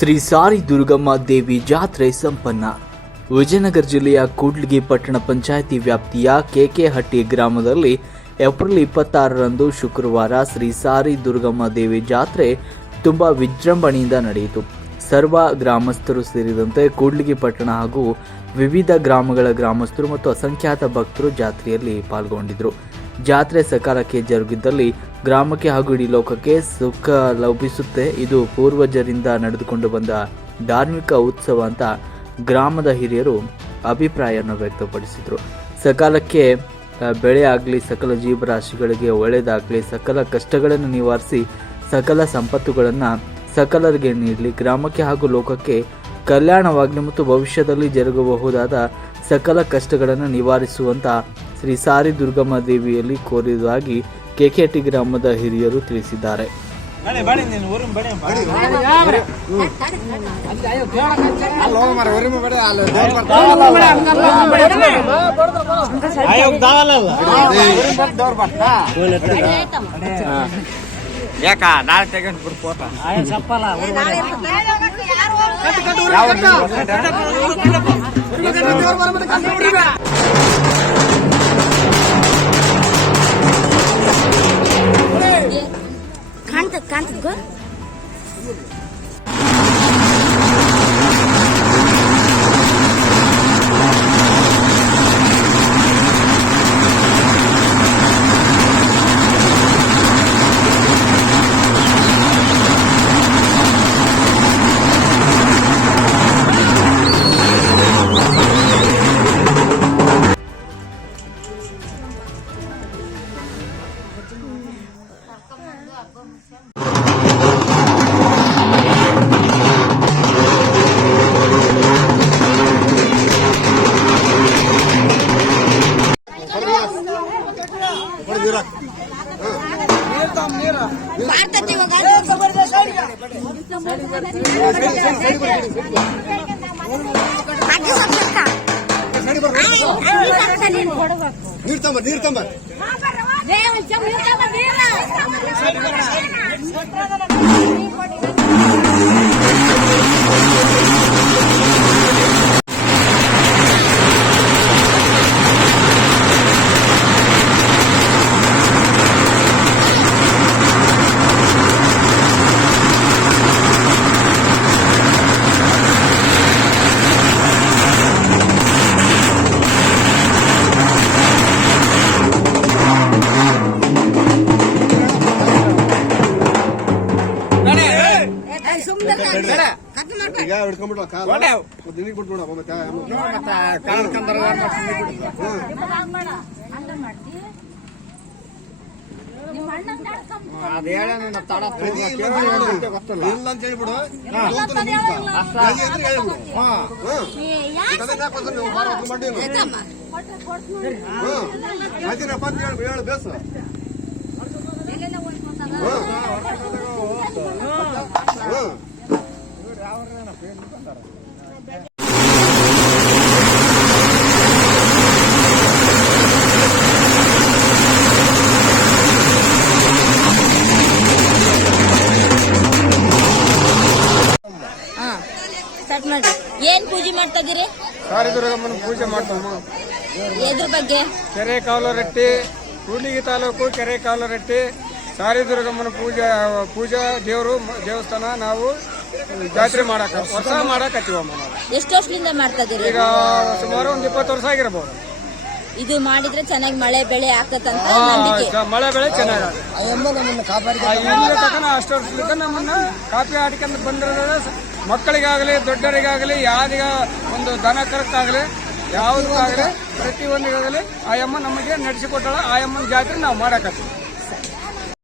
ಶ್ರೀ ಸಾರಿ ದುರ್ಗಮ್ಮ ದೇವಿ ಜಾತ್ರೆ ಸಂಪನ್ನ. ವಿಜಯನಗರ ಜಿಲ್ಲೆಯ ಕೂಡ್ಲಿಗಿ ಪಟ್ಟಣ ಪಂಚಾಯಿತಿ ವ್ಯಾಪ್ತಿಯ ಕೆಕೆಹಟ್ಟಿ ಗ್ರಾಮದಲ್ಲಿ ಏಪ್ರಿಲ್ 26ರಂದು ಶುಕ್ರವಾರ ಶ್ರೀ ಸಾರಿ ದುರ್ಗಮ್ಮ ದೇವಿ ಜಾತ್ರೆ ತುಂಬಾ ವಿಜೃಂಭಣೆಯಿಂದ ನಡೆಯಿತು. ಸರ್ವ ಗ್ರಾಮಸ್ಥರು ಸೇರಿದಂತೆ ಕೂಡ್ಲಿಗಿ ಪಟ್ಟಣ ಹಾಗೂ ವಿವಿಧ ಗ್ರಾಮಗಳ ಗ್ರಾಮಸ್ಥರು ಮತ್ತು ಅಸಂಖ್ಯಾತ ಭಕ್ತರು ಜಾತ್ರೆಯಲ್ಲಿ ಪಾಲ್ಗೊಂಡಿದ್ದರು. ಜಾತ್ರೆ ಸಕಾಲಕ್ಕೆ ಜರುಗಿದ್ದಲ್ಲಿ ಗ್ರಾಮಕ್ಕೆ ಹಾಗೂ ಇಡೀ ಲೋಕಕ್ಕೆ ಸುಖ ಲಭಿಸುತ್ತೆ. ಇದು ಪೂರ್ವಜರಿಂದ ನಡೆದುಕೊಂಡು ಬಂದ ಧಾರ್ಮಿಕ ಉತ್ಸವ ಅಂತ ಗ್ರಾಮದ ಹಿರಿಯರು ಅಭಿಪ್ರಾಯವನ್ನು ವ್ಯಕ್ತಪಡಿಸಿದರು. ಸಕಾಲಕ್ಕೆ ಬೆಳೆ ಆಗಲಿ, ಸಕಲ ಜೀವರಾಶಿಗಳಿಗೆ ಒಳ್ಳೆಯದಾಗಲಿ, ಸಕಲ ಕಷ್ಟಗಳನ್ನು ನಿವಾರಿಸಿ ಸಕಲ ಸಂಪತ್ತುಗಳನ್ನು ಸಕಲರಿಗೆ ನೀಡಲಿ, ಗ್ರಾಮಕ್ಕೆ ಹಾಗೂ ಲೋಕಕ್ಕೆ ಕಲ್ಯಾಣವಾಗಲಿ ಮತ್ತು ಭವಿಷ್ಯದಲ್ಲಿ ಜರುಗಬಹುದಾದ ಸಕಲ ಕಷ್ಟಗಳನ್ನು ನಿವಾರಿಸುವಂತ ಶ್ರೀ ಸಾರಿ ದುರ್ಗಮ್ಮ ದೇವಿಯಲ್ಲಿ ಕೋರಿರುವುದಾಗಿ ಕೆಕೆಹಟ್ಟಿ ಗ್ರಾಮದ ಹಿರಿಯರು ತಿಳಿಸಿದ್ದಾರೆ. ನಾಳೆ ತೆಗೆದು ಬಿಡ್ಕೋತ ಕಾಣ್ತದ ನೀರ್ ತಂಬ ಈಗ ಹಿಡ್ಕೊಂಡ್ಬಿಡ್ಲ ಕಾಲ ನಿನಗೆ ಬಿಟ್ಬಿಡ ಇಲ್ಲ ಅಂತ ಹೇಳ್ಬಿಡು. ಹೇಳು ಬೇಸ ಏನ್ ಪೂಜೆ ಮಾಡ್ತಾ ಇದೀರಿ? ಸಾರಿ ದುರ್ಗಮ್ಮನ ಪೂಜೆ ಮಾಡ್ತಾವ. ಎದ್ರ ಬಗ್ಗೆ? ಕೆರೆ ಕಾವಲರಟ್ಟಿ, ಕೂಡ್ಲಿಗಿ ತಾಲೂಕು ಕೆರೆ ಕಾವಲರಟ್ಟಿ ಸಾರಿ ದುರ್ಗಮ್ಮನ ಪೂಜಾ ದೇವಸ್ಥಾನ ನಾವು ಜಾತ್ರೆ ವರ್ಷ ಮಾಡಕತ್ತೀವಮ್ಮ. ಎಷ್ಟು ವರ್ಷದಿಂದ ಮಾಡ್ತಾ ಇದೀರಿ? ಈಗ ಸುಮಾರು ಒಂದು 20 ವರ್ಷ ಆಗಿರಬಹುದು. ಇದು ಮಾಡಿದ್ರೆ ಚೆನ್ನಾಗಿ ಮಳೆ ಬೆಳೆ ಆಗ್ತದಂತ ಮಳೆ ಬೆಳೆ ಚೆನ್ನಾಗಿ ಅಷ್ಟು ವರ್ಷದಿಂದ ನಮ್ಮನ್ನ ಕಾಪಿ ಆಡ್ಕೊಂಡು ಬಂದಿರೋದ ಮಕ್ಕಳಿಗಾಗಲಿ ದೊಡ್ಡರಿಗಾಗಲಿ ಯಾರಿಗ ಒಂದು ದನ ಕರಕ್ಕಾಗಲಿ ಯಾವುದಕ್ಕಾಗಲಿ ಪ್ರತಿಯೊಂದಿಗಾಗಲಿ ಆಯಮ್ಮ ನಮಗೆ ನಡೆಸಿಕೊಟ್ಟಾಳ. ಆಯಮ್ಮನ ಜಾತ್ರೆ ನಾವು ಮಾಡಕತ್ತೀವಿ.